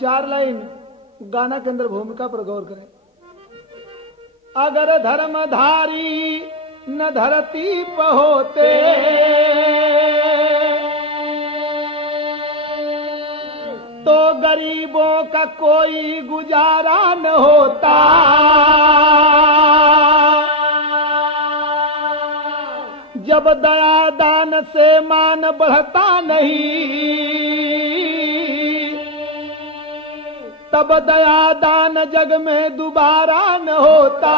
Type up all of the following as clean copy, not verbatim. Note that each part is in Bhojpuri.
4 लाइन गाना के अंदर भूमिका पर गौर करें। अगर धर्मधारी न धरती पर होते तो गरीबों का कोई गुजारा न होता। जब दया दान से मान बढ़ता नहीं तब दया दान जग में दोबारा न होता।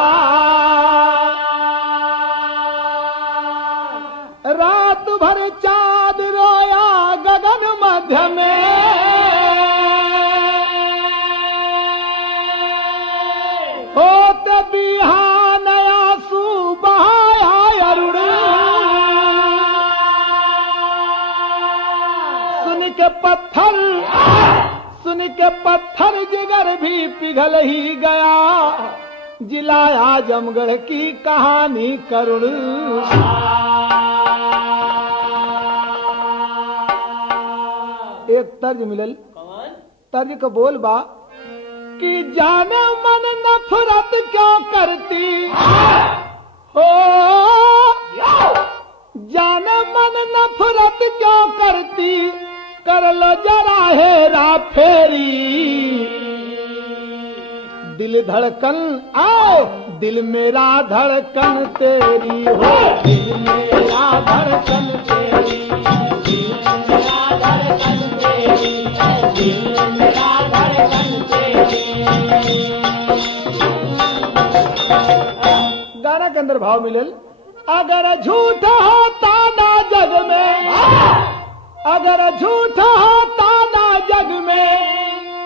रात भर चाँद रोया गगन मध्य में होते बिहान आंसू बहाया अरुण। सुन के पत्थर जिगर भी पिघल ही गया। जिला आजमगढ़ की कहानी करुण। एक तर्ज मिलल, तर्ज का बोल बा कि जाने मन नफरत क्यों करती हो, जाने मन नफरत क्यों करती, कर लो जरा हेरा फेरी। दिल धड़कन आओ दिल मेरा धड़कन तेरी हो, दिल मेरा धड़कन तेरी, दिल मेरा धड़कन तेरी, दिल मेरा धड़कन तेरी। गाना के अंदर भाव मिलल, अगर झूठ होता ना जग में, अगर झूठ होता ना जग में,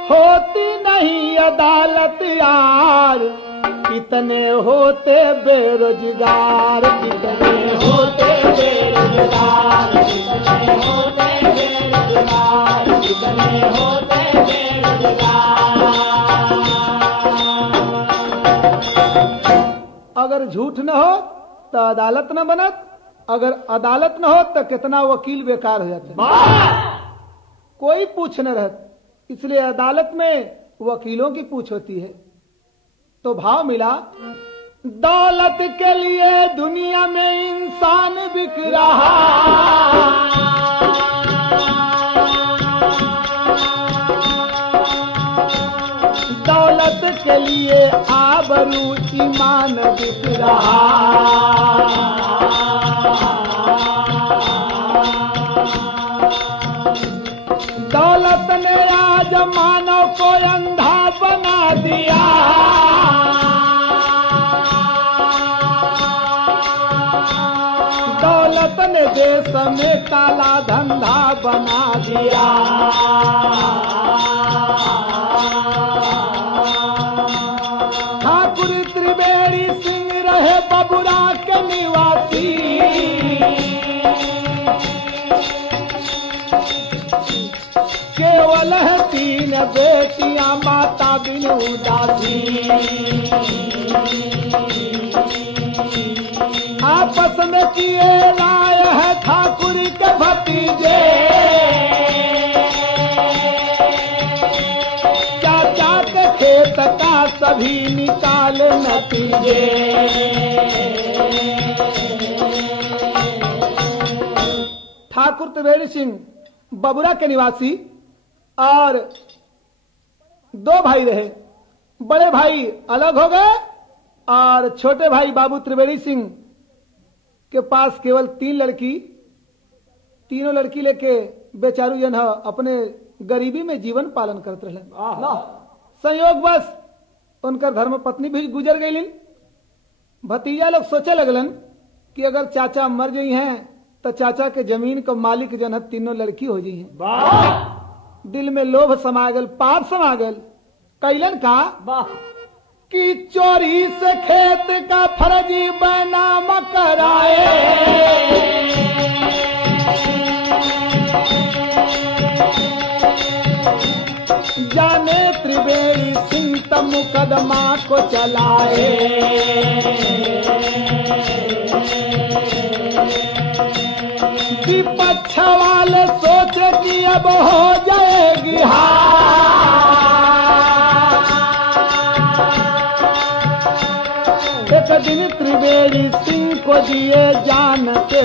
होती नहीं अदालत यार। कितने होते बेरोजगार, कितने होते बेरोजगार, कितने होते बेरोजगार, कितने होते बेरोजगार। अगर झूठ न हो तो अदालत न बनत, अगर अदालत न हो तो कितना वकील बेकार हो जाता, कोई पूछ न रहता। इसलिए अदालत में वकीलों की पूछ होती है। तो भाव मिला, दौलत के लिए दुनिया में इंसान बिक रहा, दौलत के लिए आबरू ईमान बिक रहा। दौलत ने आज मानव को अंधा बना दिया, दौलत ने देश में काला धंधा बना दिया। ठाकुर त्रिवेणी सिंह रहे बबुरा के निवासी, केवल है 3 बेटियां माता बिन उदासी। आपस में किए राय है ठाकुर के भतीजे, चाचा के खेत का सभी निकाल नतीजे। ठाकुर त्रिवेणी सिंह बबुरा के निवासी और 2 भाई रहे। बड़े भाई अलग हो गए और छोटे भाई बाबू त्रिवेणी सिंह के पास केवल 3 लड़की, तीनों लड़की लेके बेचारू जन अपने गरीबी में जीवन पालन करते रहे। संयोगवश उनकर धर्म पत्नी भी गुजर गई। भतीजा लोग सोचे लगलन कि अगर चाचा मर गई हैं तो चाचा के जमीन का मालिक जन तीनों लड़की हो गई हैं। दिल में लोभ समा गल, पाप समा गल। कैलन का कि चोरी से खेत का फर्जी बैनाम कराए, जाने त्रिवेणी सिंह तब मुकदमा को चलाए। विपक्ष वाले सोचे कि अब हो जाएगी हार, लेकिन त्रिवेणी सिंह को दिए जान से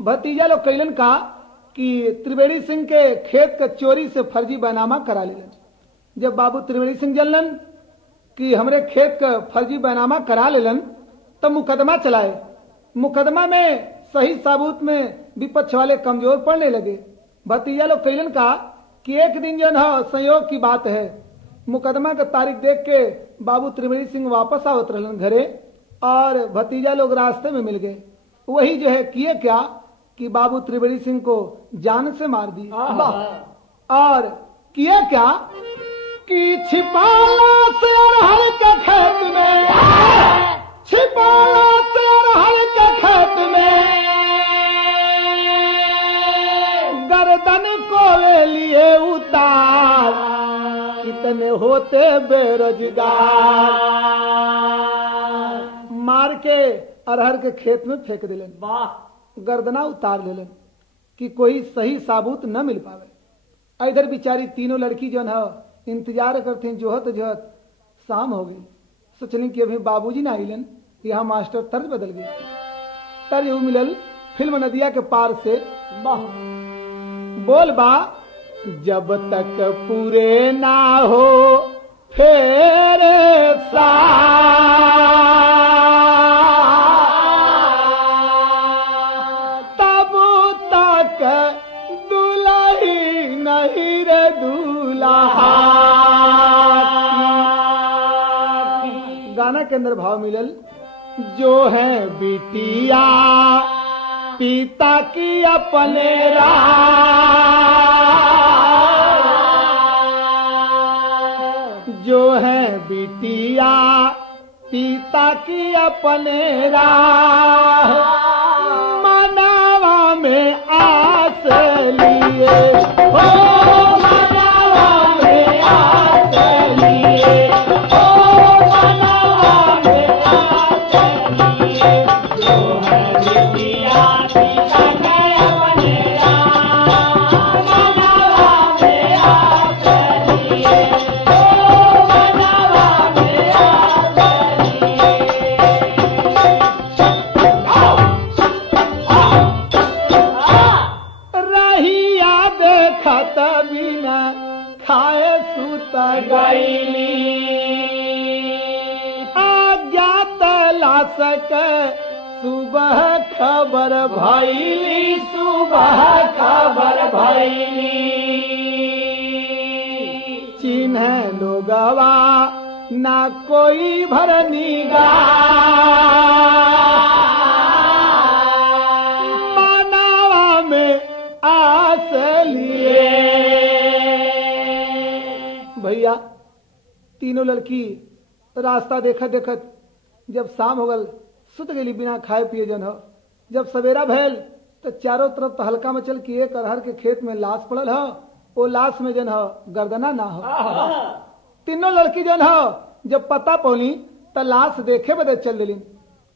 भतीजा लोग कैलन का कि त्रिवेणी सिंह के खेत का चोरी से फर्जी बैनामा करा लेलन। जब बाबू त्रिवेणी सिंह जानलन कि हमरे खेत का फर्जी बैनामा करा लेलन तब मुकदमा चलाए। मुकदमा में सही साबूत में विपक्ष वाले कमजोर पड़ने लगे। भतीजा लोग कैलन का कि एक दिन जो है संयोग की बात है, मुकदमा का तारीख देख के बाबू त्रिवेणी सिंह वापस आवत रहलन घरे और भतीजा लोग रास्ते में मिल गए। वही जो है किए क्या कि बाबू त्रिवेणी सिंह को जान से मार दी। और किए क्या कि छिपाला से अरहर के खेत में, छिपाला से अरहर के खेत में गर्दन को वे लिए उतार, कितने होते बेरोजगार। मार के अरहर के खेत में फेंक दिलन, गर्दना उतार लेलन कि कोई सही साबूत न मिल पावे। इधर बेचारी तीनों लड़की जो है इंतजार करते जोहत जोहत शाम हो गई। सोचली कि अभी बाबूजी ना आइलन, यहाँ मास्टर तर्ज बदल गए। तर्ज वो मिलल फिल्म नदिया के पार से, बोल बा जब तक पूरे ना हो फेर तब तक दुल्ही नहीं रे दूल्हा। गाना के अंदर भाव मिलल जो है बिटिया पिता की अपने जो है बिटिया पिता की अपने राह, मनावा में आस लिए हो, मनावा में आस लिए हो, मनावा में आस लिए। जो है बिटिया पिता के अपने राह, मनावा में आस लिए हो, मनावा में आस लिए। रहिया देखत बिना खाए सुत गईली, अज्ञात लाशक सुबह खबर भइली, सुबह खबर भइली। चिन्ह लोगवा ना कोई भरनीगा, मनावा में आस लिए। भैया तीनों लड़की रास्ता देखत देखत जब शाम हो गल सुत गई बिना खाए पिए जन हो। जब सवेरा भैल तो चारों तरफ तो हल्का मचल कि एक अरहर के खेत में लाश पड़ल हो, वो लाश में जन हो गर्दना ना हो। तीनों लड़की जन हो जब पता पौली तो लाश देखे बदे चल दिली।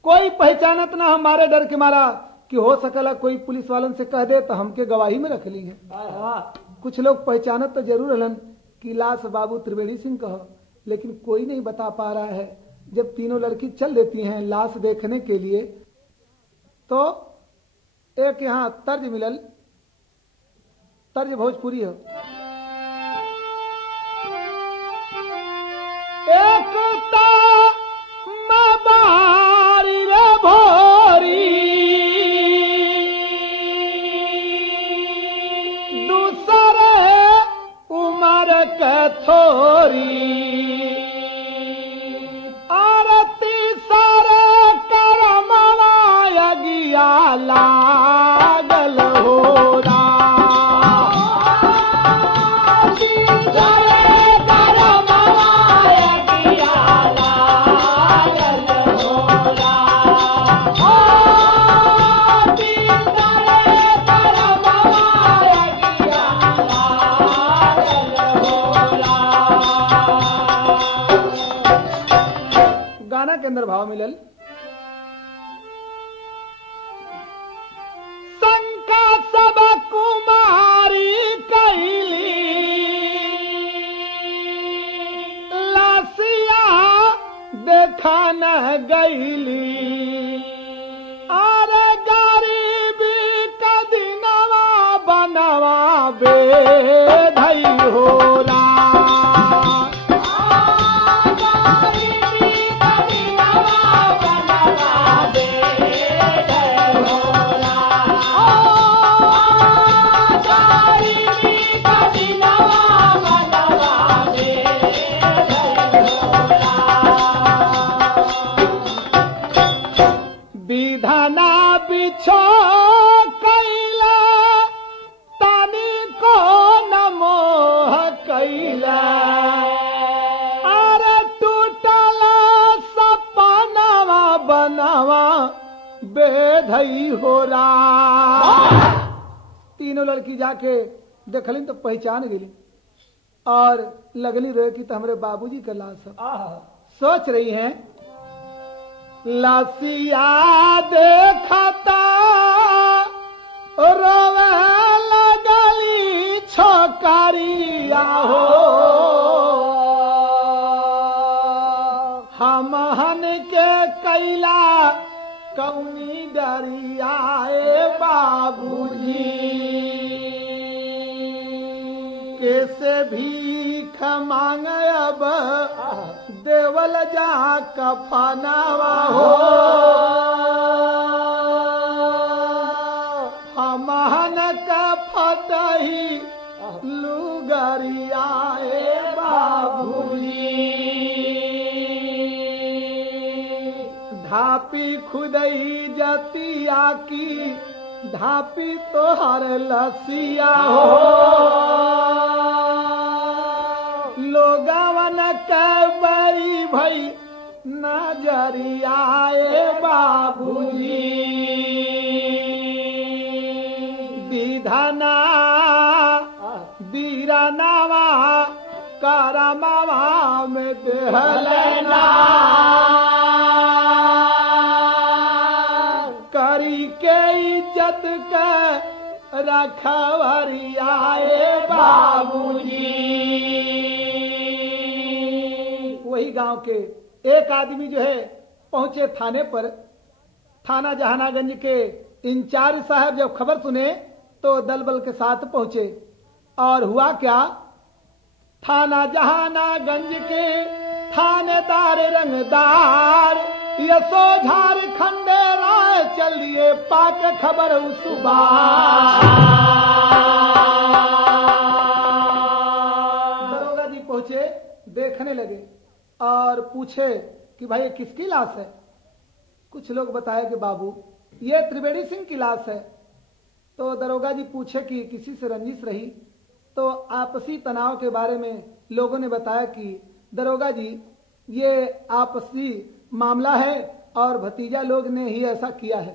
कोई पहचानत ना, हमारे डर के मारा कि हो सकला कोई पुलिस वालन से कह दे तो हमके गवाही में रख ली है। कुछ लोग पहचानत तो जरूर हलन कि लाश बाबू त्रिवेणी सिंह कहो, लेकिन कोई नहीं बता पा रहा है। जब तीनों लड़की चल देती हैं लाश देखने के लिए तो एक यहाँ तर्ज मिलल, तर्ज भोजपुरी हो। एक बारी रे भोरी, दूसरे उम्र के थोरी, और तीसरे करमवा गिया लागल हो रा। गाना के अंदर भाव मिलल, शंका सब कुमारी कैली, बेधई हो रा विधना बिछो कैला तनी को नमोह कैला अरे टूटला सपनावा बनावा बेधई हो रा। तीनों लड़की जाके देखलिन तो पहचान गेली और लगली रहे कि तो हमारे बाबूजी का लाश है। सोच रही हैं लसिया देखता रोवे लगली छोकरिया हो हमहन के कैला कौनी डरियाए बाबूजी कैसे भीख मांगे अब देवल जा कफनावा हो हमहन का फतही लुगरियाए बाबूजी धापी खुदई जतिया की धापी तोहर लसिया हो लोगवन के बरी भई नजरियाए बाबूजी विधना बीरनावा करमावा में देहलना करी के इज्जत के रखवरियाए बाबूजी। वही गांव के एक आदमी जो है पहुंचे थाने पर। थाना जहानागंज के इंचार्ज साहब जब खबर सुने तो दल बल के साथ पहुंचे और हुआ क्या थाना जहानागंज के थानेदार रंगदार यसो झारखंड राय चलिए पाक खबर दरोगा जी पहुंचे देखने लगे और पूछे कि भाई ये किसकी लाश है। कुछ लोग बताए कि बाबू ये त्रिवेणी सिंह की लाश है। तो दरोगा जी पूछे कि किसी से रंजिश रही। तो आपसी तनाव के बारे में लोगों ने बताया कि दरोगा जी ये आपसी मामला है और भतीजा लोग ने ही ऐसा किया है।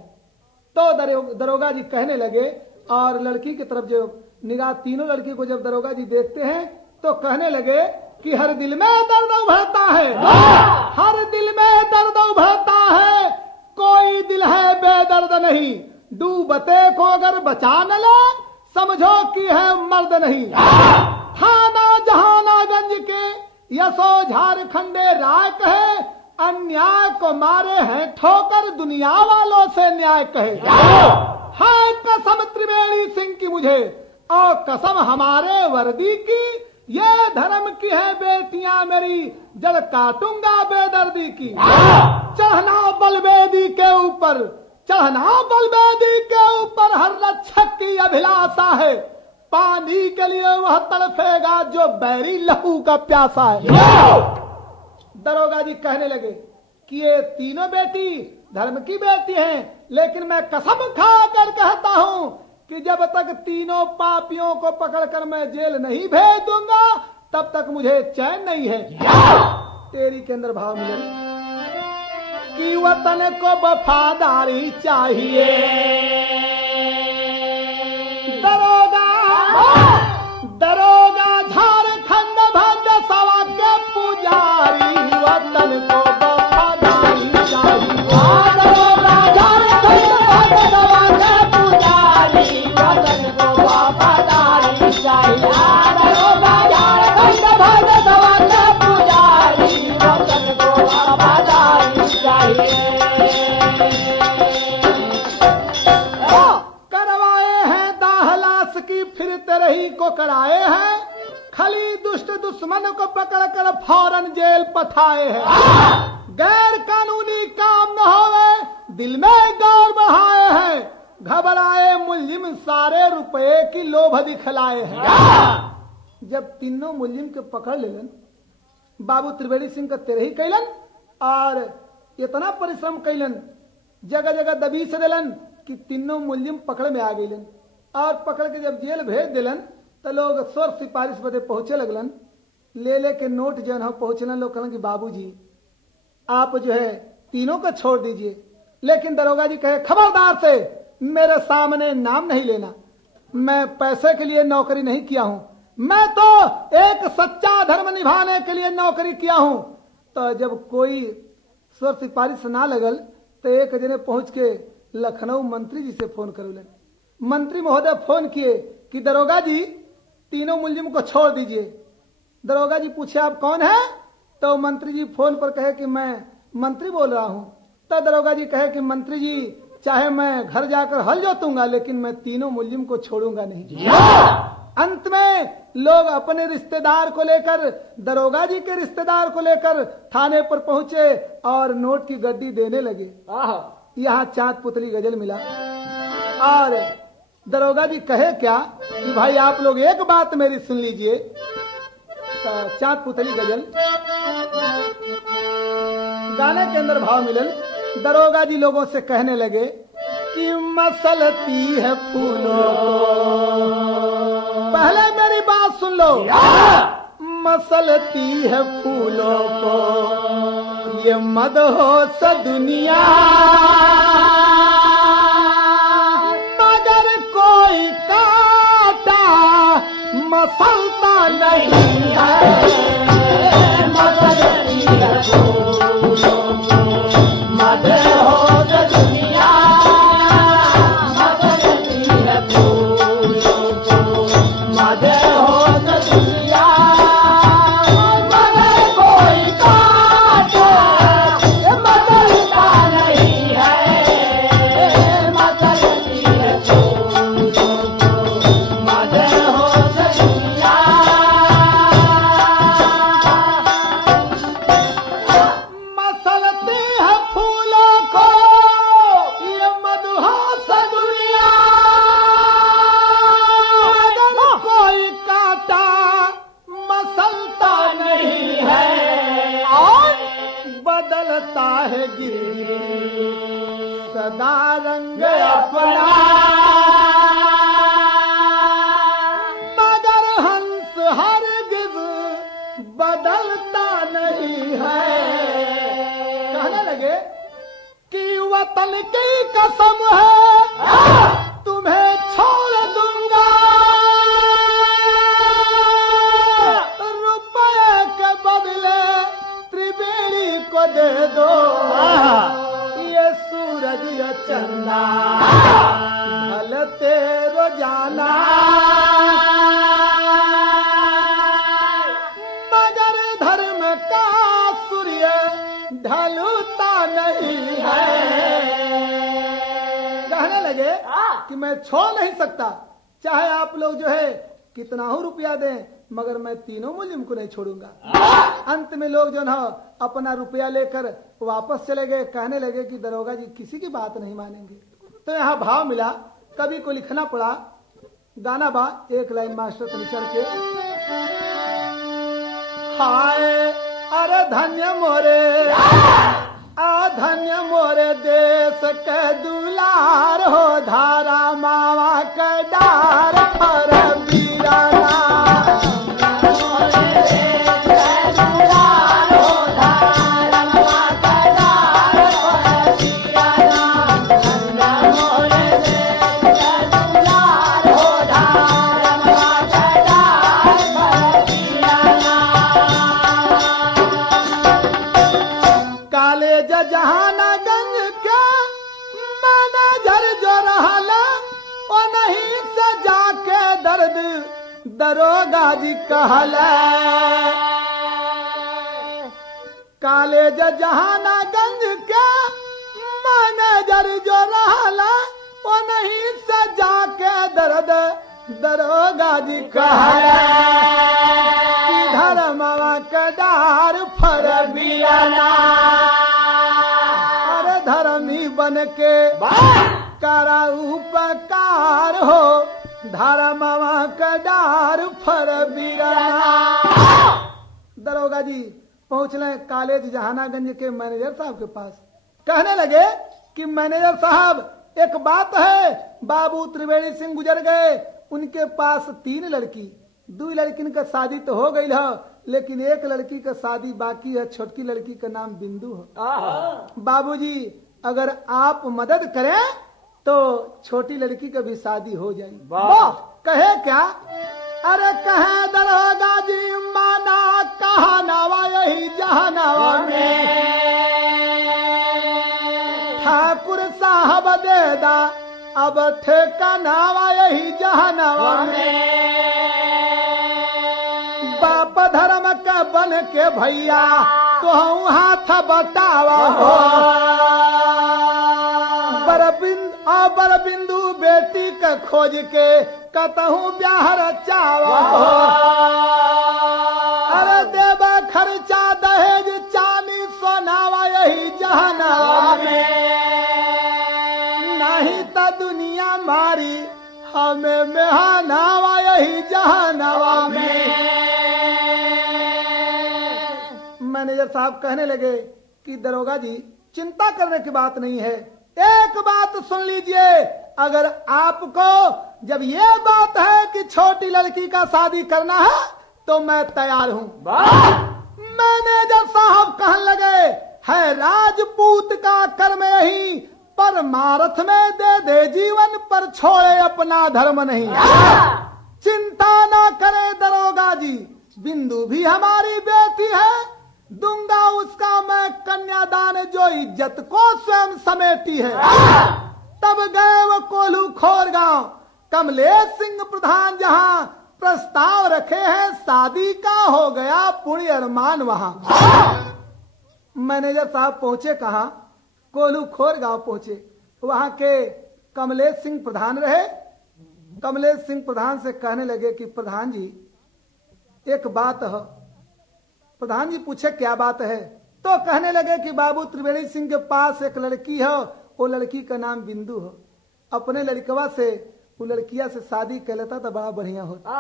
तो दरोगा जी कहने लगे और लड़की की तरफ जो निगाह तीनों लड़की को जब दरोगा जी देखते हैं तो कहने लगे कि हर दिल में दर्द उभरता है, हर दिल में दर्द उभरता है, कोई दिल है बेदर्द नहीं, डूबते को अगर बचा न ले समझो कि है मर्द नहीं। थाना जहानागंज के यसो झारखंडे राय कहे अन्याय को मारे हैं ठोकर दुनिया वालों से न्याय कहे। हाय कसम त्रिवेणी सिंह की मुझे और कसम हमारे वर्दी की, ये धर्म की है बेटियां मेरी जड़ काटूंगा बेदर्दी की। चढ़ना बलवेदी के ऊपर, चढ़ना बलवेदी के ऊपर हर रक्षक की अभिलाषा है, पानी के लिए वह तड़फेगा जो बैरी लहू का प्यासा है। दरोगा जी कहने लगे कि ये तीनों बेटी धर्म की बेटी हैं, लेकिन मैं कसम खाकर कहता हूं कि जब तक तीनों पापियों को पकड़कर मैं जेल नहीं भेज दूंगा तब तक मुझे चैन नहीं है। तेरी के अंदर भाव मिले कि वतन को वफादारी चाहिए। दरोगा दरोगा झारखंड भद्र सवा के पुजारी वतन को वफादारी चाहिए। दरोगा झारखंड भद्र सवा के पुजारी वतन को वफादारी चाहिए। दरोगा झारखंड भद्र सवा के पुजारी वतन को वफादारी चाहिए। होकर आए हैं, खली दुष्ट दुश्मन को पकड़कर फौरन जेल पठाए हैं। गैर कानूनी काम न होवे दिल में गौर बढ़ाए हैं, घबराए मुल्जिम सारे रुपए की लोभ दिखलाए हैं। जब तीनों मुल्जिम के पकड़ लेलन, बाबू त्रिवेणी सिंह का तेरे ही कैलन और इतना परिश्रम कैलन, जगह जगह दबीस दिलन कि तीनों मुल्जिम पकड़ में आ गईलन। और पकड़ के जब जेल भेज दिलन तो लोग स्वर सिपारिश बदे पहुंचे लगलन, ले के नोट जो है पहुंचलन। लोग कहलन कि बाबूजी आप जो है तीनों को छोड़ दीजिए, लेकिन दरोगा जी कहे खबरदार से मेरे सामने नाम नहीं लेना, मैं पैसे के लिए नौकरी नहीं किया हूं, मैं तो एक सच्चा धर्म निभाने के लिए नौकरी किया हूं। तो जब कोई स्वर सिपारिश ना लगल तो एक जने पहुंच के लखनऊ मंत्री जी से फोन करुलन। मंत्री महोदय फोन किए कि दरोगा जी तीनों मुल्जिम को छोड़ दीजिए। दरोगा जी पूछे आप कौन है? तो मंत्री जी फोन पर कहे कि मैं मंत्री बोल रहा हूं। तो दरोगा जी कहे कि मंत्री जी चाहे मैं घर जाकर हल जोतूंगा, लेकिन मैं तीनों मुल्जिम को छोड़ूंगा नहीं। अंत में लोग अपने रिश्तेदार को लेकर, दरोगा जी के रिश्तेदार को लेकर थाने पर पहुंचे और नोट की गड्डी देने लगे। यहाँ चाँद पुतली गजल मिला और दरोगा जी कहे क्या कि भाई आप लोग एक बात मेरी सुन लीजिए। तो चाँद पुतली गजल गाने के अंदर भाव मिलन। दरोगा जी लोगों से कहने लगे कि मसलती है फूलों को, पहले मेरी बात सुन लो, मसलती है फूलों को ये मदहोश दुनिया, मगर कोई काटा मसलता नहीं है। मसलती है फूलों को मदहोश दुनिया, मसलती है फूलों को मदहोश दुनिया, मगर कोई काटा मसलता नहीं है। मसलती है फूलों को मदहोश दुनिया, मसलती है फूलों को ये मदहोश दुनिया, मगर कोई काटा मसलता नहीं है। और बदलता है गिरगिट सदा रंग अपना, मगर हंस हरगिज बदलता नहीं है। कहने लगे कि वतन की कसम है तुम्हें छोड़ दूंगा, रुपए के बदले त्रिवेणी को दे दो ये सूरज या चंदा ढलते रोजाना, मगर धर्म का सूर्य ढलता नहीं है। कहने लगे कि मैं छोड़ नहीं सकता, चाहे आप लोग जो है कितना हो रुपया दें, मगर मैं तीनों मुल्जिम को नहीं छोड़ूंगा। अंत में लोग जो ना अपना रुपया लेकर वापस चले गए। कहने लगे कि दरोगा जी किसी की बात नहीं मानेंगे। तो यहाँ भाव मिला, कवि को लिखना पड़ा। गाना बा एक लाइन मास्टर तनी चढ़ के, हाय अरे धन्य मोरे धन्य मोरे देश के दुलार हो, धारा मावा के डार पर बीराना, जहानागंज के मैनेजर जो रहला ओ नहीं से जाके दर्द दरोगा जी कहला। कॉलेज जहानागंज के मैनेजर जो रहला ओ नहीं से जाके दर्द दरोगा जी कहला कि धर्मवा का डार फर बियाना, अरे धर्मी बन के करा उपकार हो, धर्मवा का डार फर बियाना। दरोगा जी पहुंचले कॉलेज जहानागंज के मैनेजर साहब के पास, कहने लगे कि मैनेजर साहब एक बात है, बाबू त्रिवेणी सिंह गुजर गए, उनके पास 3 लड़की, 2 लड़किन का शादी तो हो गई है, लेकिन एक लड़की का शादी बाकी है, छोटकी लड़की का नाम बिंदु है। बाबूजी अगर आप मदद करें तो छोटी लड़की का भी शादी हो जाएगी। वाह, कहे क्या? अरे कहे दरोगा जी माना कहा नवा यही जहानावा में, ठाकुर साहब देदा अब ठेकानावा यही जहानावा में, बाप धर्म का बन के भैया तो हाथ बतावा हो, बर बिंदु बेटी का खोज के कतहूँ ब्याह रचावा हो, अरे देवा खर्चा दहेज चांदी सोनावा यही जहानावा में, नहीं तो दुनिया मारी हमें मेहनावा यही जहानावा में। मैनेजर साहब कहने लगे कि दरोगा जी चिंता करने की बात नहीं है, एक बात सुन लीजिए, अगर आपको जब ये बात है कि छोटी लड़की का शादी करना है तो मैं तैयार हूँ। मैनेजर साहब कहने लगे है राजपूत का कर्म यही, परमार्थ में दे दे जीवन पर छोड़े अपना धर्म नहीं। चिंता ना करे दरोगा जी, बिंदु भी हमारी बेटी है, दूंगा उसका मैं कन्यादान जो इज्जत को स्वयं समेटी है। तब गए वो कोल्हू खोर गांव, कमलेश सिंह प्रधान जहां प्रस्ताव रखे हैं शादी का, हो गया पुण्य अरमान वहां। मैनेजर साहब पहुंचे कहा? कोल्हू खोर गांव पहुंचे, वहां के कमलेश सिंह प्रधान रहे। कमलेश सिंह प्रधान से कहने लगे कि प्रधान जी एक बात है। प्रधान जी पूछे क्या बात है? तो कहने लगे कि बाबू त्रिवेणी सिंह के पास एक लड़की है, वो लड़की का नाम बिंदु है, अपने लड़कवा से वो लड़किया से शादी कर लेता तो बड़ा बढ़िया होता।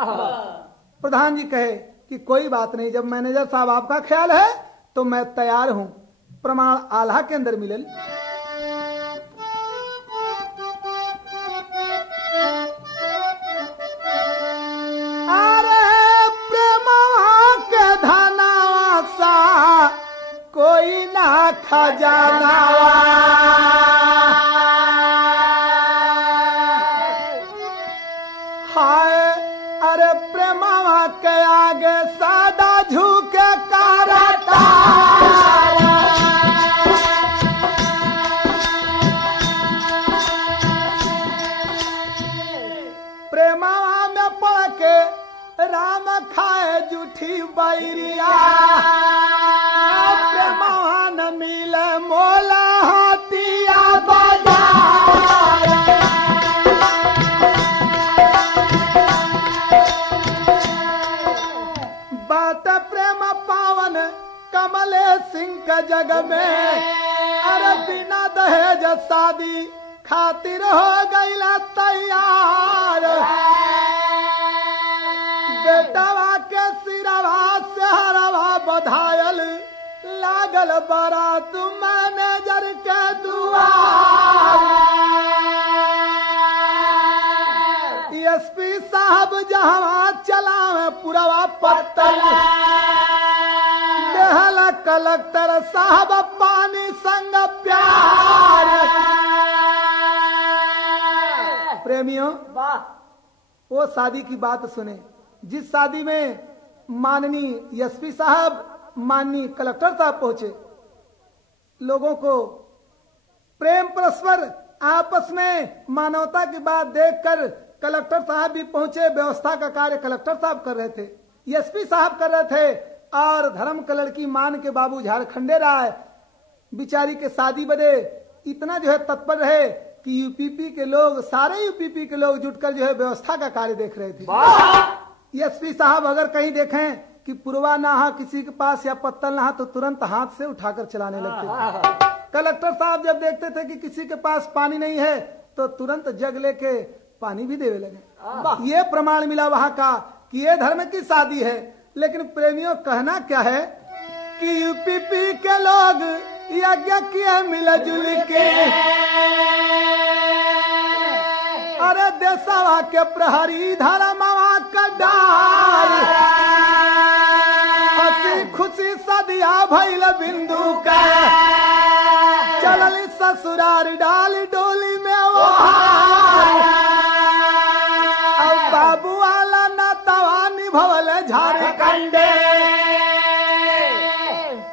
प्रधान जी कहे कि कोई बात नहीं, जब मैनेजर साहब आपका ख्याल है तो मैं तैयार हूं। प्रमाण आल्हा के अंदर मिलल। कोई ना खजाना हाय, अरे प्रेमवा के आगे सादा झुके करता, प्रेमवा में पड़ के राम खाए जूठी बैरिया, मान मिले मोला हाथिया बाजार, बात प्रेम पावन कमलेश सिंह का जग में, अरे बिना दहेज शादी खातिर हो गईला तैयार, बेटवा के सिरवा से हरवा बधायल, लागल बारात मैनेजर के दुआर, एसपी साहब जहां चलावे पुरवा पत्तल, देहला कलेक्टर साहब पानी संग प्यार। प्रेमियों वो शादी की बात सुने, जिस शादी में माननीय एसपी साहब माननीय कलेक्टर साहब पहुंचे, लोगों को प्रेम परस्पर आपस में मानवता की बात देखकर कलेक्टर साहब भी पहुंचे। व्यवस्था का कार्य कलेक्टर साहब कर रहे थे, एसपी साहब कर रहे थे, और धर्म का लड़की मान के बाबू झारखंडे राय बिचारी के शादी बदे इतना जो है तत्पर रहे कि यूपीपी के लोग, सारे यूपीपी के लोग जुटकर जो है व्यवस्था का कार्य देख रहे थे। एसपी साहब अगर कहीं देखें कि पुरवा ना हा किसी के पास या पत्तल ना हा तो तुरंत हाथ से उठाकर चलाने लगते थे। कलेक्टर साहब जब देखते थे कि किसी के पास पानी नहीं है तो तुरंत जग लेके पानी भी देने लगे। ये प्रमाण मिला वहां का कि ये धर्म की शादी है। लेकिन प्रेमियों कहना क्या है कि यूपीपी के लोग यज्ञ किए मिलजुल के, अरे देशवा के प्रहरी धर्मवा का डाल, हंसी खुशी सदिया भइल बिंदु का, चलल ससुरार डाल डोली में वो अब बाबू वाला नातवा निभवल झारखंडे।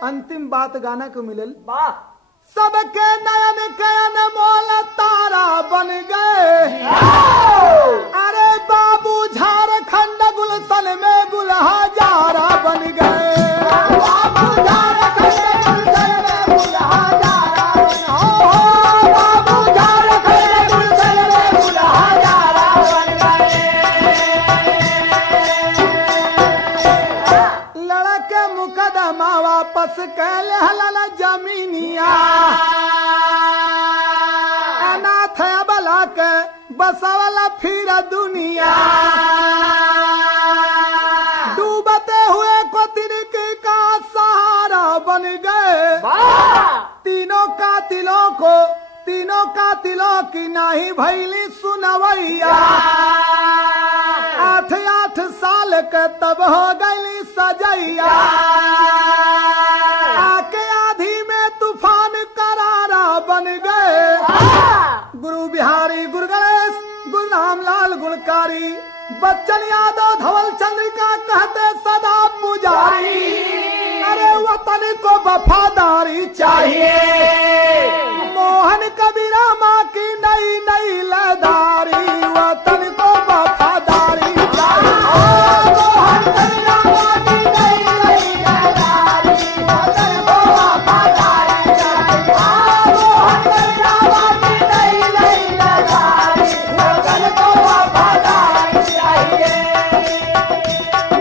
अंतिम बात गाना को मिलल, सबके नयन कयन मोल तारा बन गए, अरे बाबू झारखंड गुलशन में गुलहा जारा बन गए। बाबू झारखंड गुलशन में गुलहा जारा बन, बाबू झारखंड गुलशन में गुलहा जारा बन गए। लड़के मुकदमा वापस कैल हलल जमीनिया, अनाथ बला के बसवला फिर दुनिया, डूबते हुए को तिनके का सहारा बन गए। तीनों कातिलों की नाही भैली सुनवैया, 8 साल के तब हो गई सजैया, आके आधी में तूफान करारा बन गए। गुरु बिहारी, गुरु गणेश, गुरु रामलाल गुलकारी, बच्चन यादव, धवल चंद्रिका कहते सदा पुजारी, अरे वतन को वफादारी चाहिए। मोहन कबीरा माँ की नई नई लदारी, वतन को वफादारी चाहिए। मोहन कबीरा माँ की नई नई लदारी, वतन को वफादारी चाहिए। मोहन कबीरा माँ की नई नई लदारी, वतन को वफादारी चाहिए।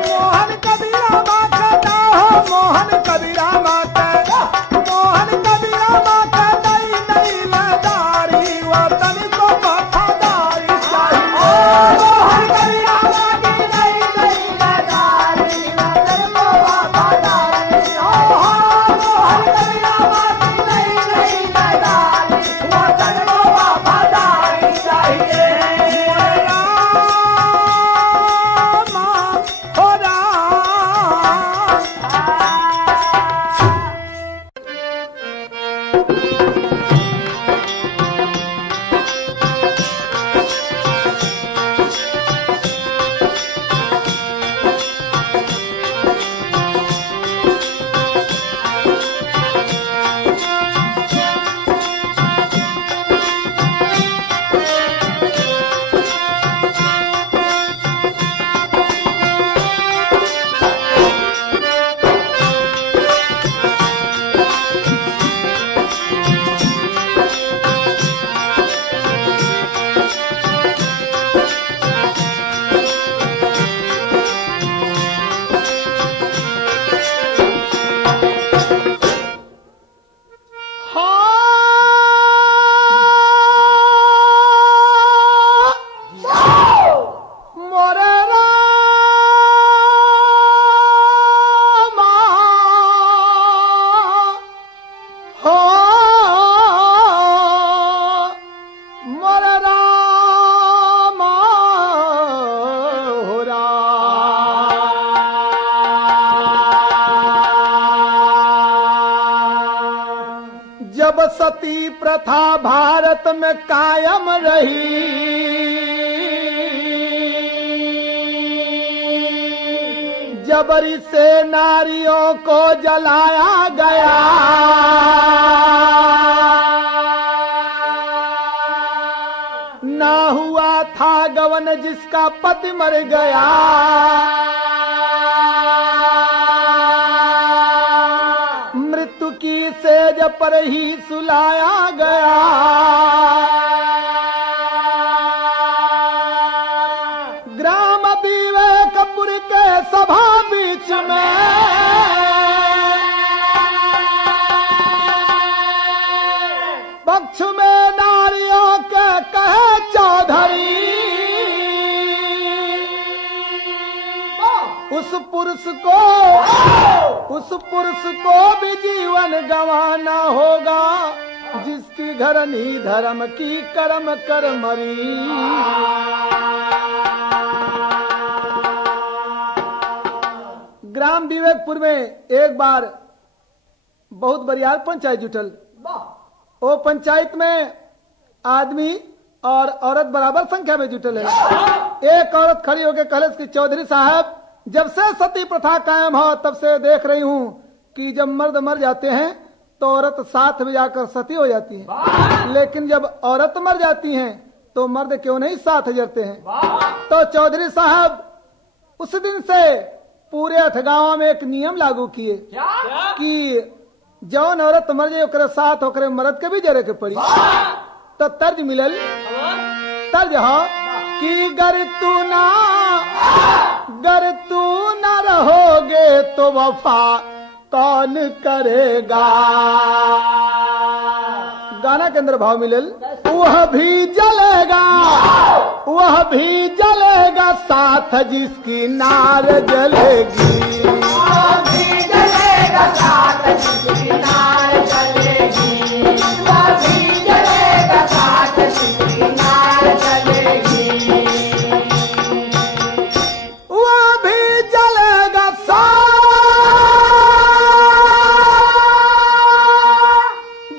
मोहन कबीरा माँ का ना हो, मोहन कबीरा माँ का, मोहन कबीरा माँ का नई नई लदारी, वतन को वफादारी चाहिए। मोहन कबीरा माँ की नई नई लदारी, वतन को वफादारी चाहिए। मोहन कबीरा माँ की नई नई लदारी, वतन को वफादारी चाहिए। हो राम जब सती प्रथा भारत में कायम रही, जबरी से नारियों को जलाया गया, ना हुआ था गवन जिसका पति मर गया, मृत्यु की सेज पर ही सुलाया गया। सभा बीच में पक्ष में नारियों के कहे चौधरी उस पुरुष को भी जीवन गंवाना होगा जिसकी घरनी धर्म की कर्म कर मरी। ग्राम विवेकपुर में एक बार बहुत बरियार पंचायत जुटल। वो पंचायत में आदमी और औरत बराबर संख्या में जुटल है। एक औरत खड़ी होकर कहले कि चौधरी साहब, जब से सती प्रथा कायम हो तब से देख रही हूँ कि जब मर्द मर जाते हैं तो औरत साथ में जाकर सती हो जाती है, लेकिन जब औरत मर जाती हैं तो मर्द क्यों नहीं साथ जरते हैं। तो चौधरी साहब उस दिन से पूरे अठगांव में एक नियम लागू किए कि जौन औरत मर जाए ओकरे साथ ओकरे मर्द के भी जरे के पड़ी। तो तर्ज मिलल, तर्ज हो कि गर तू ना रहोगे तो वफा कौन करेगा। गाना के अंदर भाव मिलल, वह भी जलेगा साथ जिसकी नार जलेगी। वह भी जलेगा साथ जिसकी नार जलेगी। वह भी जलेगा साथ जिसकी नार जलेगी। वह भी जलेगा साथ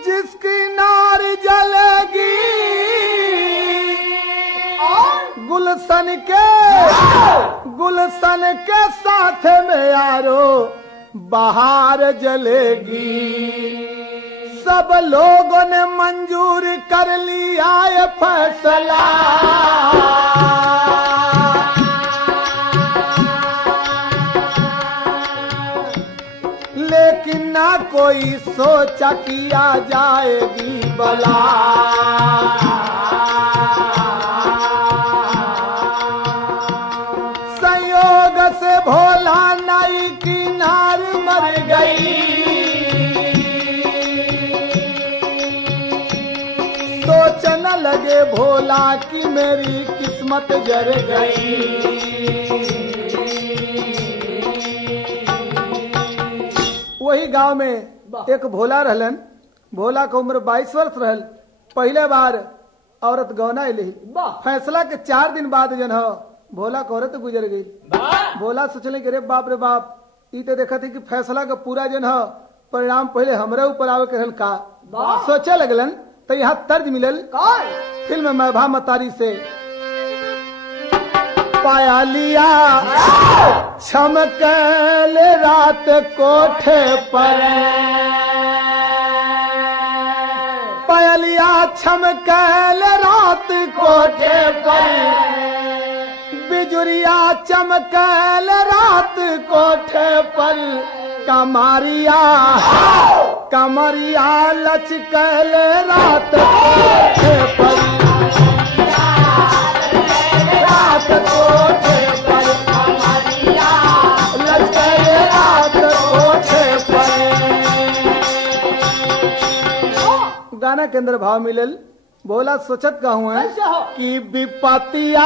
जिसकी नार जलेगी। गुलशन के साथ में यारो बाहर जलेगी। सब लोगों ने मंजूर कर लिया ये फैसला। लेकिन ना कोई सोचा किया जाएगी बला। संयोग से भोला नाई की नार मर गई। सोचने लगे भोला की मेरी किस्मत जर गई। वही गांव में एक भोला रहलन। भोला का उम्र 22 वर्ष रहल। पहले बार औरत गौना अली। फैसला के 4 दिन बाद जन हो भोला का औरत गुजर गई। भोला सोचले कि रे बाप ई तो देखा थी कि फैसला का पूरा जन हो परिणाम पहले हमरे ऊपर आवे के रहल का। सोचे लगलन तो यहाँ तर्ज मिलल फिल्म मैभा मतारी से। पाया लिया छमकल रात कोठे पर। पाया लिया छमकल रात कोठे पर। बिजुरिया चमकल रात कोठे पर। कमरिया लचकल रात कोठे पर। रात कोठे पर कमरिया लचकल रात कोठे पर। गाना के अंदर भाव मिलल। बोला सोचत का हुआ कि विपतिया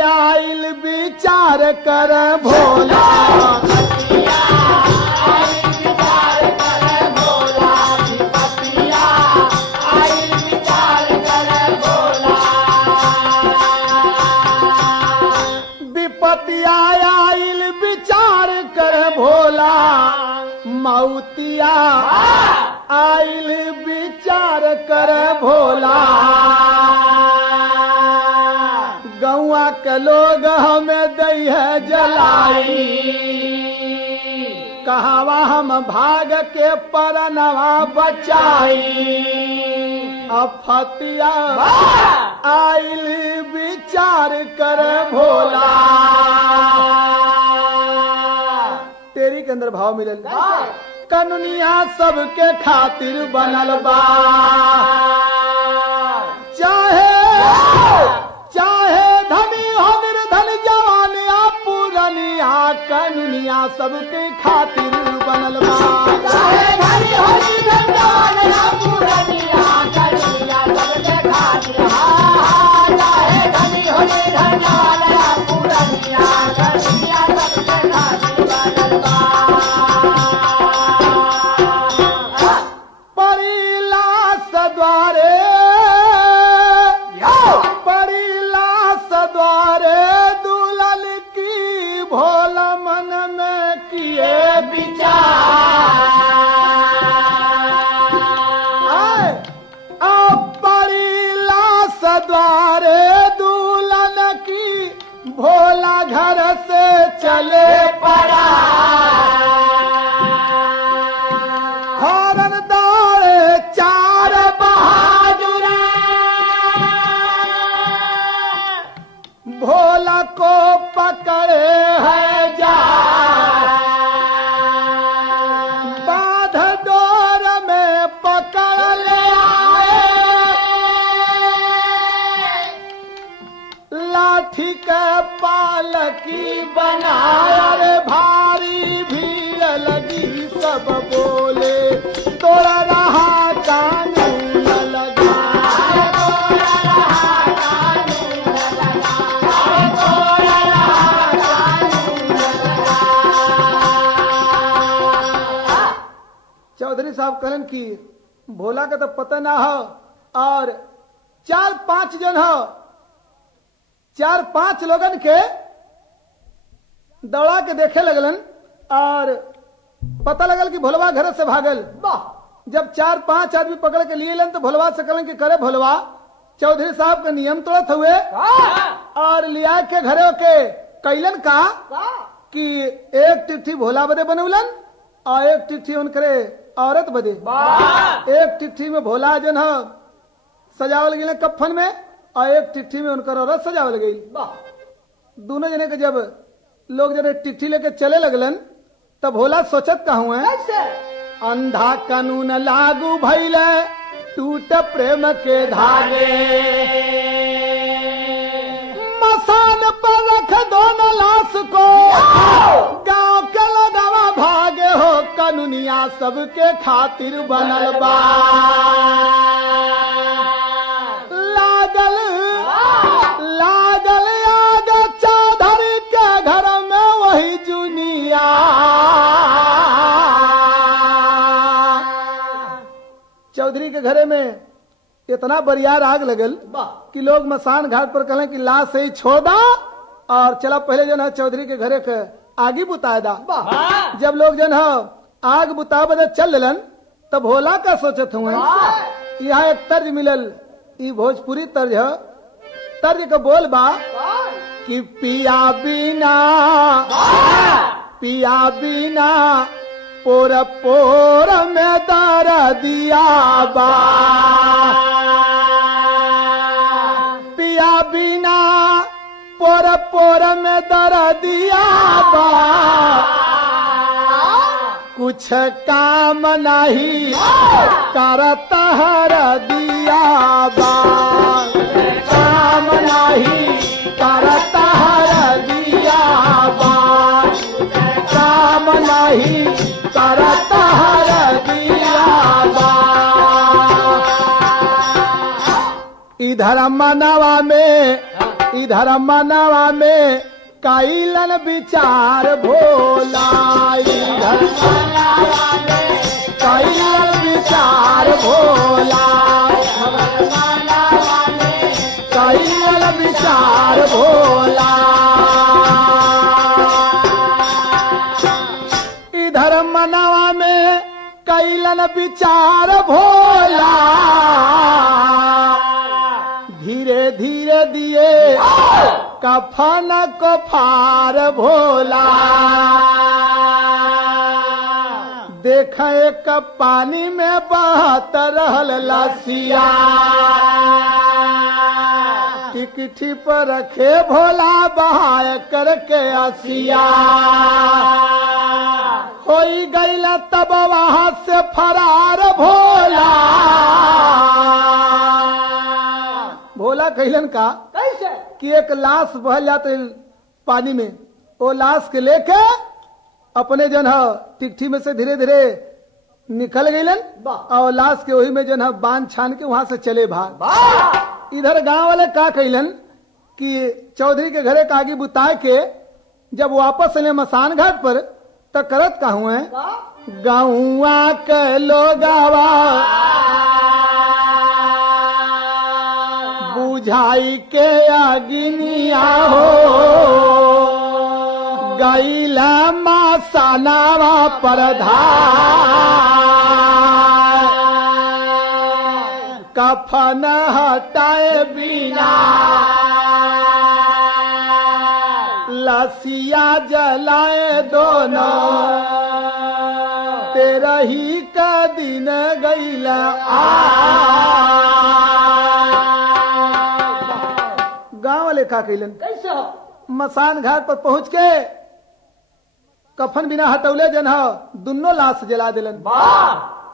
आइल विचार कर भोला। विपतिया आइल विचार कर भोला। मौतिया आइल विचार कर भोला। गौआ के लोग हमें दई है जलाई। कहावा हम भाग के परनवा बचाई। अफतिया आइल विचार कर भोला। तेरी के अंदर भाव मिलल। कानूनिया सबके खातिर बनल बा। चाहे धनी हो निर्धन जवान खातिर बनल बा। चाहे घड़ी होली जंजाल या पुरनिया कनिया सबके खातिर हाँ। चाहे घड़ी होली जंजाल या पुरनिया कनिया सबके खातिर बनल बा। परिलास द्वारे परिलास द्वारे दुल्हन की भोला मन में किए विचार। परिलास द्वारे दुल्हन की भोला घर से चले पड़ा। हरन दौड़े चार बहादुर भोला को पकड़े है जा। बाध डोर में पकड़ ले आए लाठी के पालकी बनाया रे भारी भीड़ लगी सब बोले तोड़ा रहा कानून लगा। तोड़ा रहा कानून लगा। तोड़ा रहा कानून लगा। चौधरी साहब कहलन की भोला का तो पता ना हो और 4-5 जन हो 4-5 लोगन के दौड़ा के देखे लगलन और पता लगल कि भोलवा घर से भागल। जब 4-5 आदमी पकड़ के लिए लन तो भोलवा से कहलन कि करे भोलवा चौधरी साहब के नियम तोड़त हुए और लिया के घरे के कैलन का कि एक चिट्ठी भोला बदे बनौलन और एक चिट्ठी उनकरे औरत बदे। एक चिट्ठी में भोला जन हो सजावल गई कफन में और एक चिट्ठी में उनकर औरत सजावल गई। दोनों जने के जब लोग जने चिट्ठी लेके चले लगलन तब भोला सोचत कहूँ है अंधा कानून लागू भइल टूट प्रेम के धागे। मसान पर रख दोनों लाश को गांव के लोगवा भागे हो कानूनिया सबके खातिर बनल बा। लागल लागल आग चौधरी के घर में वही जुनिया। चौधरी के घरे में इतना बरियार आग लगल कि लोग मसान घाट पर कहले कि लाश से ही छोड़ दा और चला पहले जो है चौधरी के घरे के आगे बुता दा। जब लोग जो है आग बुता बदे चल दिलन तब भोला का सोचत हुए यहाँ एक तर्ज मिलल ई भोजपुरी तर्ज है। तर्ज का बोल बा कि पिया बिना पोर पोर में दर दिया बा। पिया बिना पोर पोर में दर दिया बा। कुछ काम नहीं करता हर दिया बा। काम नहीं करता हर दिया बा। काम नहीं करता हर दिया बा। इधर मनवा में कैलन विचार भोला। इधर मनवा में कैलन विचार भोला। कैलन विचार भोला। इधर मनवा में कैलन विचार भोला। धीरे धीरे दिए कफन को फार भोला। देख एक पानी में बहत रहल लसिया। टिकठी पर रखे भोला बहाय करके असिया। होई गईला तब वहां से फरार भोला। भोला कहलन का कैसे कि एक लाश बह जाते पानी में वो लाश के लेके अपने जन टिकठी में से धीरे धीरे निकल गईलन और लाश के वही में जन बांध छान के वहां से चले भाग। इधर गांव वाले का कैलन कि चौधरी के घरे कागी बुताए के जब वापस अले मसान घाट पर तो करत का हुए गाँवा के लोगावा बुझाई के अग्निया हो गईला मसानावा परधा कफन हटाए बिना लसिया जलाए दोनों तेरा ही का दिन गईला गांव वाले का कैलन कैसे हो मसान घाट पर पहुंच के कफन बिना हटौले जन दोनों लाश जला दिलन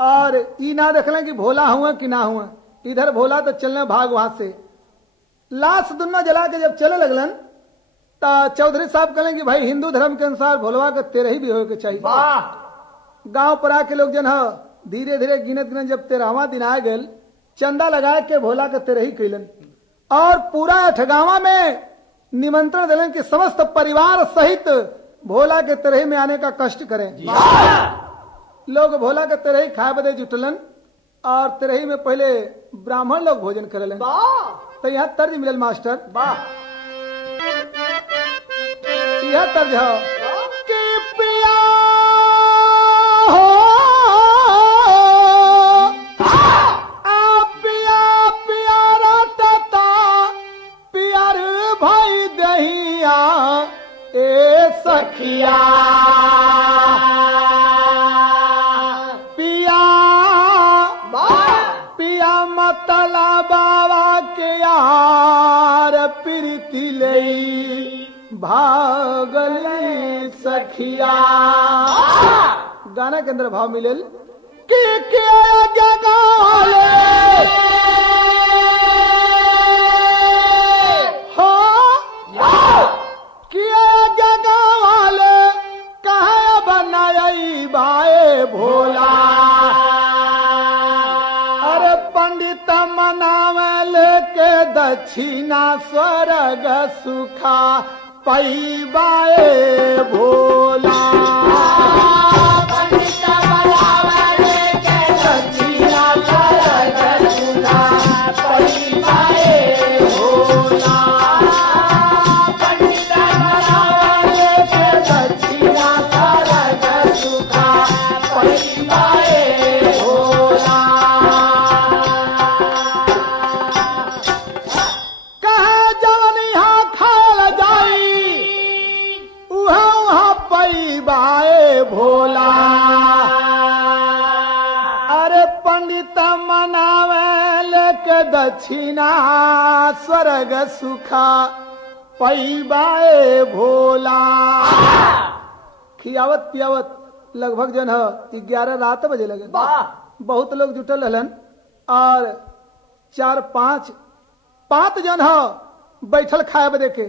और ई ना देखलन कि भोला हुआ कि ना हुआ। इधर भोला तो चलने भाग वहां से लाश दोनों जला के जब चले लगलन तो चौधरी साहब कहलें कि भाई हिंदू धर्म के अनुसार भोलवा के तेरह ही भी हो के चाहिए। गांव पर आके लोग जन धीरे धीरे गिनत गिनत जब 13वां दिन आ गए चंदा लगा के भोला के तेरह ही कैलन और पूरा अठगावा में निमंत्रण दिलन कि समस्त परिवार सहित भोला के तेरही में आने का कष्ट करें। लोग भोला के तेरही खाए बदे जुटलन और तेरही में पहले ब्राह्मण लोग भोजन करेलन। तो यहाँ तर्ज मिलल मास्टर यह तर्ज है कि पिया हो पिया पियारा तता पियर भाई दहिया ए सखिया पिया पिया मतला बाबा के यार प्रीति लई भागली सखिया। गाना के अंदर भाव मिलल कि क्या जगाले हो किया जगाले कहा बनाई बाए भोला अरे पंडित मनावल के दक्षिणा स्वर्ग सुखा पैबाए भोला पंडित मनावल के दक्षिणा स्वर्ग सुखा पैबाए भोला पंडित मनावल के दक्षिणा स्वर्ग सुखा पैबाए भोला। कहा जवन यहाँ खाल जाई उहाँ पैबाए भोला अरे पंडित मनावल के दक्षिणा स्वर्ग सुखा पैबाए भोला। खियावत पियावत लगभग जन 11 रात बजे लगे बहुत लोग जुटल रहलन और 4-5 जन बैठल खाए बदे के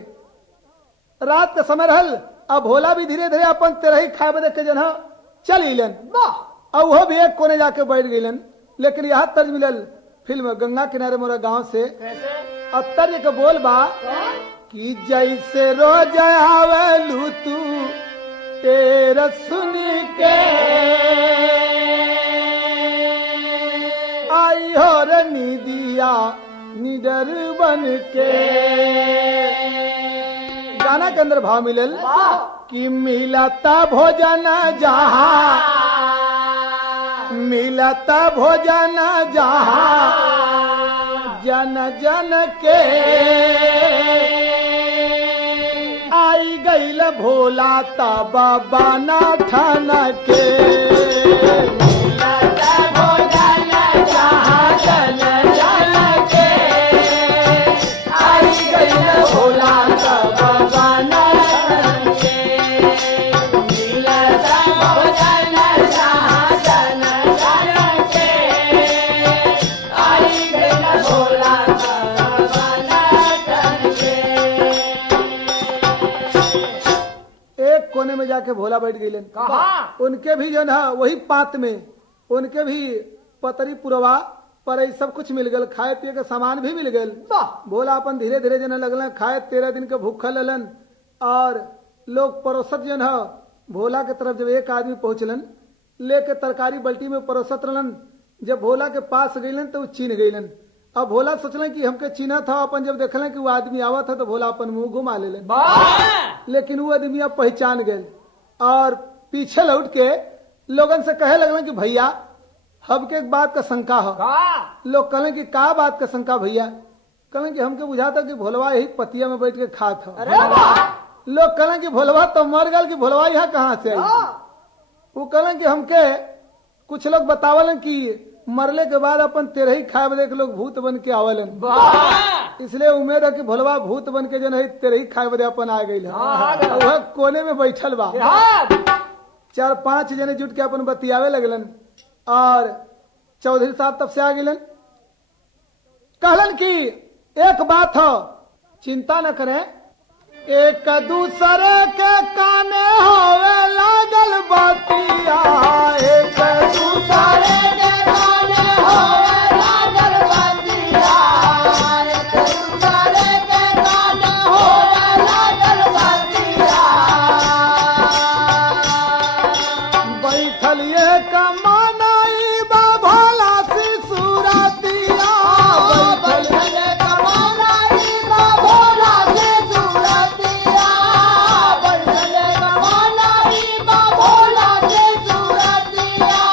रात का समय रहल। अब भोला भी धीरे धीरे अपन तेरही खाए बदे के जन चल इलन और वो भी एक कोने जाके बैठ गईलन। लेकिन यहाँ तर्ज मिलल फिल्म गंगा किनारे मोरा गांव से अब तर्ज के बोल बा कि जैसे रोज आवेलू तू तेरा सुन के आई हो रनी दिया निडर बन के। गाना के अंदर भाव मिलल कि मिलता भोजन जहाँ मिलता भोजन जहाँ जन जन के आई गईल भोला तबा बना ठन के मिलता भोजन जहाँ जन जन के आई गईल भोला तबा बना ठन के मिलता भोजन जहाँ जन जन के आई गईल भोला तबा बना ठन के। एक कोने में जाके भोला बैठ गईलन। कहाँ? उनके भी जो है वही पात में उनके भी पतरी पुरवा पर ई सब कुछ मिल गल, खाए पिए के सामान भी मिल गल। भोला अपन धीरे धीरे जन लगल खाए, 13 दिन के भूखल रहलन और लोग परोसत जन है भोला के तरफ। जब एक आदमी पहुंचलन लेके तरकारी बल्टी में परोसत रहलन, जब भोला के पास गईलन तो चीन गईलन। अब भोला सोचलन कि हमके चीना था, अपन जब देखलन कि वो आदमी आवत था तो भोला अपन मुंह घुमा लेलन, लेकिन वो आदमी अब पहचान गए और पीछे लौट के लोगन से कहे लगलन कि भैया हमके एक बात का शंका हो। लोग कहलन कि का बात का शंका भैया? कहलन कि हमके बुझाता कि भोलवा यही पतिया में बैठ के खात हो। लोग कहलन कि भोलवा तो मर गल, कि भोलवा यहाँ कहाँ से आई? वो कहलन कि हमके कुछ लोग बतावलन कि मरले के बाद अपन तेरे ही खाए बदे के लोग भूत बन के आवलन, इसलिए उम्मीद है कि भोलवा भूत बन के जो है तेरे ही खाए बदे अपन आ गई। वह कोने में बैठल बा, 4-5 जने जुट के अपन बतियावे लगलन और चौधरी साहब तब से आ गलन। कहलन कि एक बात हो, चिंता न करें, एक दूसरे के काने होवे लागल बतिया, एक दूसरे के काने होवे लागल बतिया, एक दूसरे के काने होवे लागल बतिया। बैठल ये कमानाई बा भोला सी सूरतिया, बैठल ये कमानाई बा भोला सी सूरतिया, बैठल ये कमानाई बा भोला सी सूरतिया।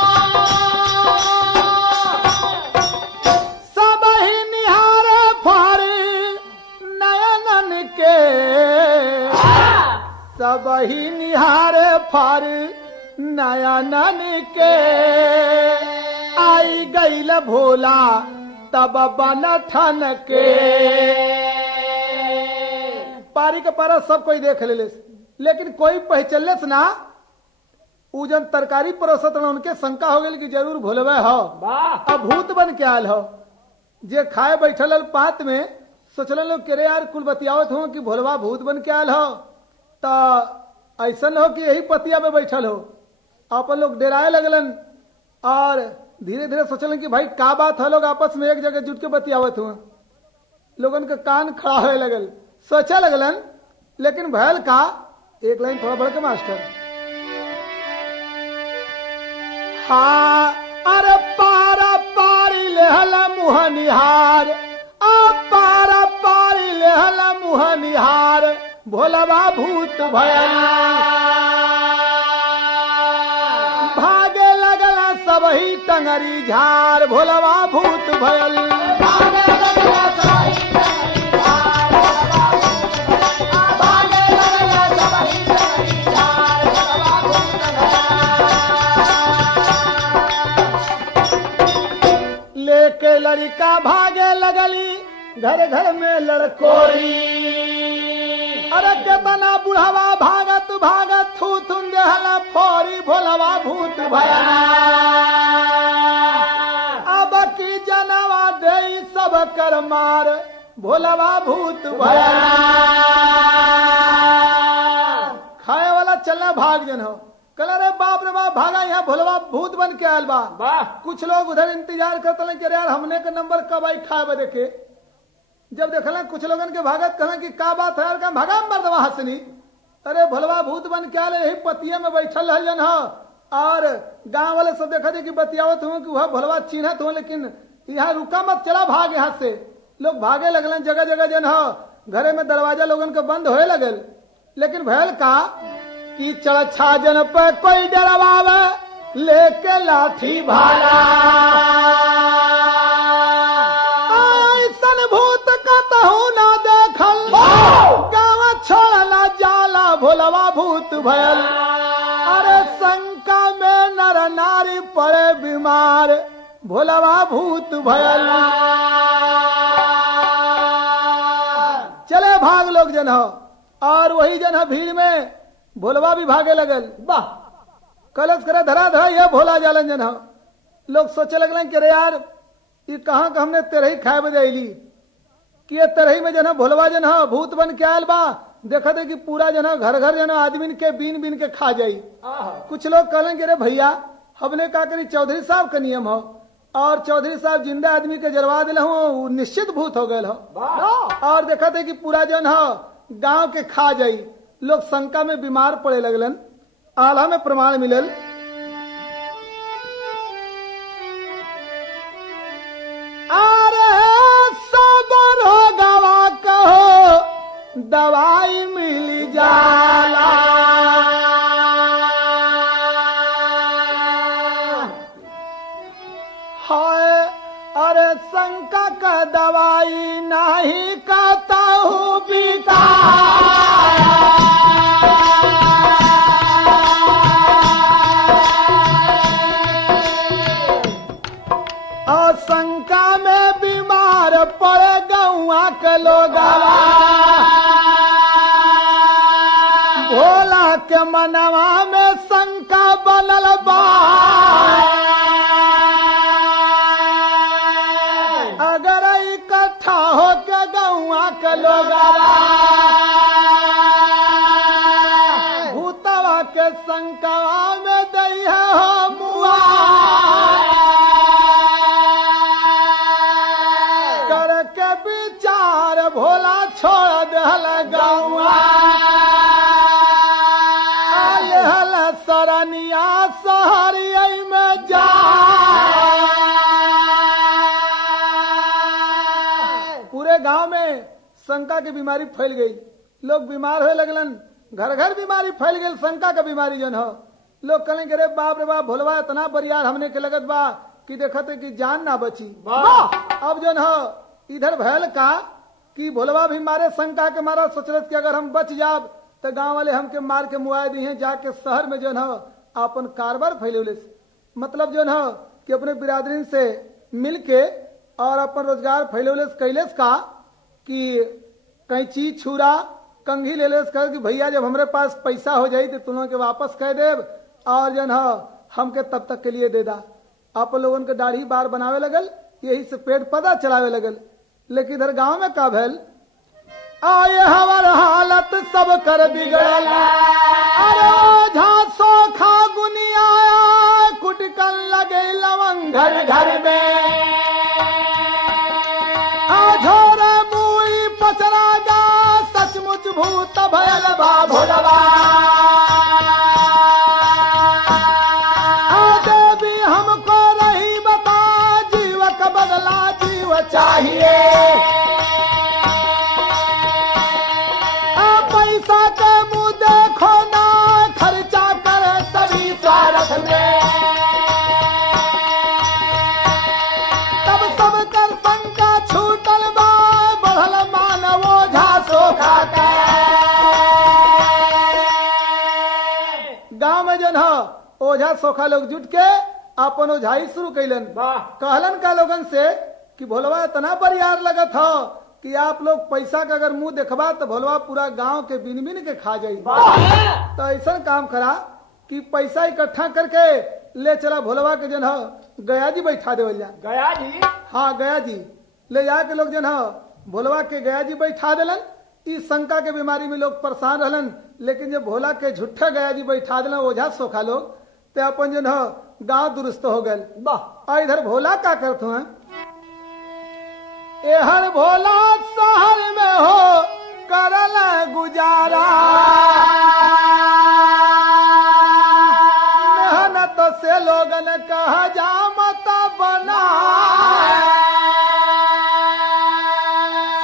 सब ही निहारे फारी नयनन के, सब ही निहारे फारी नयनन के, आई गईल भोला तब बन ठन के। पारी के पारा सब कोई देख ले, लेकिन कोई पहचानलेस ना। उ जन तरकारी परोसत रहे उनके शंका हो गई कि जरूर भोलवे हो, अब भूत बन के आयल हो। जे खाए बैठल पात में सोचल लोग के रे यार कुल बतियावत हो कि भोलवा भूत बन के आयल हो, तो ऐसा हो कि यही पतिया में बैठल हो। अपन लोग डेराए लगलन और धीरे धीरे सोचलन कि भाई का बात है। लोग आपस में एक जगह जुट के बतियावत हुआ, लोगन के कान खड़ा होए लगल, सोचे लगलन। लेकिन भयल का एक लाइन थोड़ा बढ़ के मास्टर, हाँ अरे पारा पारी लेहल मुँह निहार, आ पारा पारी लेहल मुँह निहार, भोलवा भूत भयल। भागे लगला सब ही टंगरी झार, भोलवा भूत भयल। भागे लगला सब ही टंगरी झार, भोलवा भूत भयल। भागे लगला सब ही टंगरी झार, भोलवा भूत भयल। लेके लड़का भागे लगली घर घर में लड़कोरी, अरे केतना बुढ़ावा भागत भागत थू थुन देहला फोरी, भोलवा भूत भयल। अब की जनवा दे सब कर मार, भोलवा भूत भयल। खाए वाला चलना भाग जन हो, कल अरे बाप रे बाप भागा, यहाँ भोलवा भूत बन के आयल बा। कुछ लोग उधर इंतजार करते कि यार हमने का नंबर कब आई खाए बदे के। जब देखल कुछ लोगन के भागत कहला कि का बात है यार, का भागा मर्दवा हसनी। अरे भोलवा भूत बन के आले, यही पतिया में बैठल है जन हो। और गांव वाले सब देखा थे कि बतियावत हुआ कि वह भोलवा चिन्हत हो, लेकिन यहाँ रुका मत, चला भाग यहाँ से। लोग भागे लगलन, जगह जगह जन हो घरे में दरवाजा लोगन के बंद होए लगल। लेकिन भयल का कि चढ़छा जन पे कोई डरवावे, लेके लाठी भाला, ऐसन भूत का तहु ना देखल, गाँव छोड़ला जाला, भोलवा भूत भयल। अरे शंका में नर नारी पड़े बीमार, भोलवा भूत भयल। चले भाग लोग जन हो, और वही जन भीड़ में भोलवा भी भागे लगल। वाह कलश करे धरा धरा ये भोला जालन जन हो। लोग सोचे लगलन कि रे यार ये कहाँ का हमने तेरही खाए बजे अली कि ये तेरही में जन भोलवा जन हो भूत बन के आयल बा, देखा थे कि पूरा जना घर घर जना आदमी के बीन बीन के खा जाई। आहा। कुछ लोग कहलेंगे रे भैया हमने का करी चौधरी साहब का नियम हो और चौधरी साहब जिंदा आदमी के जलवा दिल हो निश्चित भूत हो गए हो। वाह। और देखा थे कि पूरा जन हो गांव के खा जाई। लोग शंका में बीमार पड़े लगलन। आल्हा में प्रमाण मिलल अरे सबर हो गवा कहो दवाई मिल जाला। हाय अरे शंका का दवाई नहीं कहता हूँ बीता। और शंका में बीमार पड़े गौआ के लोग भोला के मनवा में शंका बनल बा। अगर इकट्ठा हो के गौआ के लोग भूतवा के शंकवा में दैया हो मुआ करके विचार भोला छोड़ दहल गौआ आयल सरनिया सहरिया में जा। पूरे गांव में शंका की बीमारी फैल गई। लोग बीमार होए लगलन। घर घर बीमारी फैल गई। शंका का बीमारी जन हो। लोग कहेंगे रे बाप भोलवा इतना बरियार हमने के लगत बा कि देखते कि जान ना बची। अब जन हो इधर भैल का कि भोलवा भी मारे शंका के मारा सोचलत कि अगर हम बच जाब तो गांव वाले हमके मार के मुआए दी हैं। जाके शहर में जन हो अपन कारबार फैले मतलब जन हो कि अपने बिरादरी से मिल के और अपन रोजगार फैले कैलेस का कि कैंची छुरा कंघी ले ले कर कि भैया जब हमारे पास पैसा हो जाई तो तुम लोग के वापस कह देव और जन हो हमके तब तक के लिए दे दा। आप लोगों के दाढ़ी बार बनावे लगल। यही से पेट पता चलावे लगल। लेकिन इधर गांव में का भैल आए हमार हालत सब कर बिगड़ल। अरे ओझा सोखा गुनिया कुटकल लगे लवंग घर घर में झोर मुई पचरा जा सचमुच भूत भयल बा भोलवा। देवी हमको रही बता जीव का बदला जीव चाहिए। पैसा के मुँह देखो ना खर्चा करे सभी स्वार्थ में। तब सब कर शंका छूटल बा बढ़ल मानव ओझा सोखा के। गांव में जन हो ओझा सोखा लोग जुट के अपन ओझाई शुरू कैलन। कहलन का लोगन से कि भोलवा इतना बरियार लगत हो कि आप लोग पैसा का अगर मुंह देखबा तो भोलवा पूरा गांव के बिन बिन के खा जाई। तो ऐसा काम करा कि पैसा इकट्ठा करके ले चला भोलवा के जन हो गया जी बैठा देवल जा। गया जी। हाँ गया जी ले जाके लोग जन हो भोलवा के गया जी बैठा दिलन। इस शंका के बीमारी में लोग परेशान रहलन। लेकिन जब भोला के झूठा गया जी बैठा दिलन ओझा सोखा लोग तो अपन जन हो गांव दुरुस्त हो गए। और इधर भोला का करते हैं हर भोला शहर में हो करल गुजारा। मेहनत से लोगन कहा जा मत बना।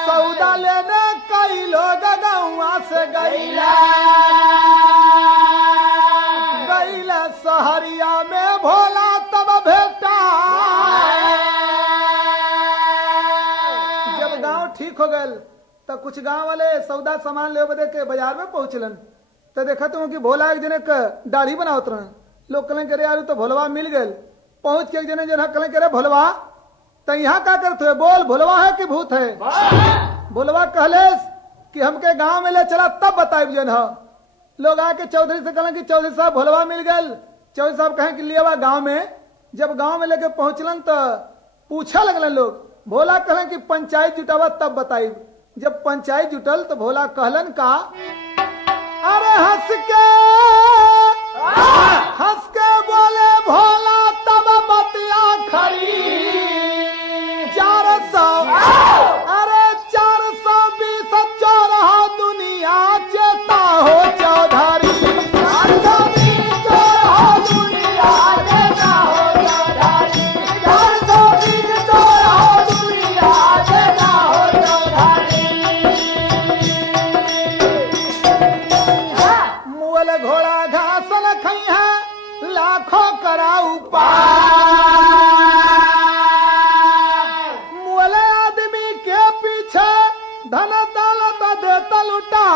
सौदा लेने कई लोग गौआ से गईला सहरिया में भोला तब भेटा। ठीक हो गए तो कुछ गांव वाले सौदा सामान ले बदे के बाजार में पहुंचलन। तो देखा तुम कि भोला एक जने दाढ़ी बनावत रहे। लोग कहले करे यार तो भोलवा मिल गए। पहुंच के एक जने जना कहले करे भोलवा तो यहाँ क्या करते है बोल भोलवा है कि भूत है। भोलवा कहले कि हमके गांव में ले चला तब बताए जन हो। लोग आके चौधरी से कहले कि चौधरी साहब भोलवा मिल गए। चौधरी साहब कहे कि लिया गांव में। जब गांव में लेके पहुंचलन तो पूछा लगलन लोग। भोला कहें कि पंचायत जुटावा तब बताई। जब पंचायत जुटल तो भोला कहलन का, अरे हंस के बोले भोला तब बतिया खरी 400 अरे 420 चोर हो दुनिया चेता हो चौधरी 420 चोर हो दुनिया चेता हो चौधरी 420 चोर हो दुनिया चेता हो चौधरी मुअल घोड़ा घास न खई है लाखों कराऊ पार मुअल आदमी के पीछे धन दौलत देता लुटा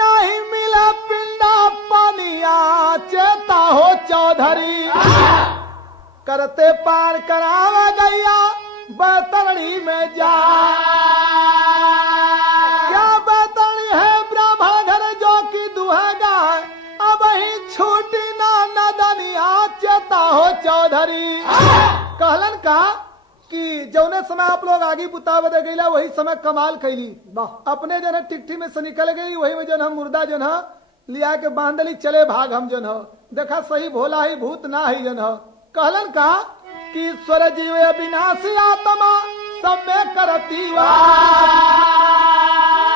नहीं मिला पिंडा पानिया चेता हो चौधरी करते पार करावा गैया बैतरणी में जा क्या बैतरणी है ब्रह्मा घर जो कि दुहागा अब ही छूटी ना नदनिया चेता हो चौधरी कहलन का कि जौने समय आप लोग आगे बुता बदे गईला वही समय कमाल कैली अपने जन टिकठी में से निकल गई वही में जन हम मुर्दा जन लिया के बांधली चले भाग हम जन देखा सही भोला ही भूत ना ही जन कहलन का कि ईश्वर जीव विनाशी आत्मा सब में करती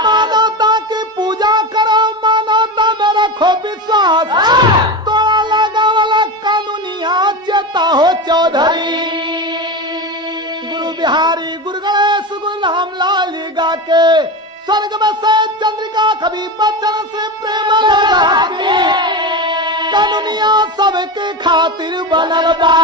मानवता की पूजा करो मानवता में रखो विश्वास तोड़ा लगा वाला कानूनिया चेता हो चौधरी गुरु बिहारी गुरु गणेश गुरु राम लाल गा के स्वर्ग में से चंद्रिका कभी बचन से प्रेम लगा के कानूनिया सबके खातिर बनल बा।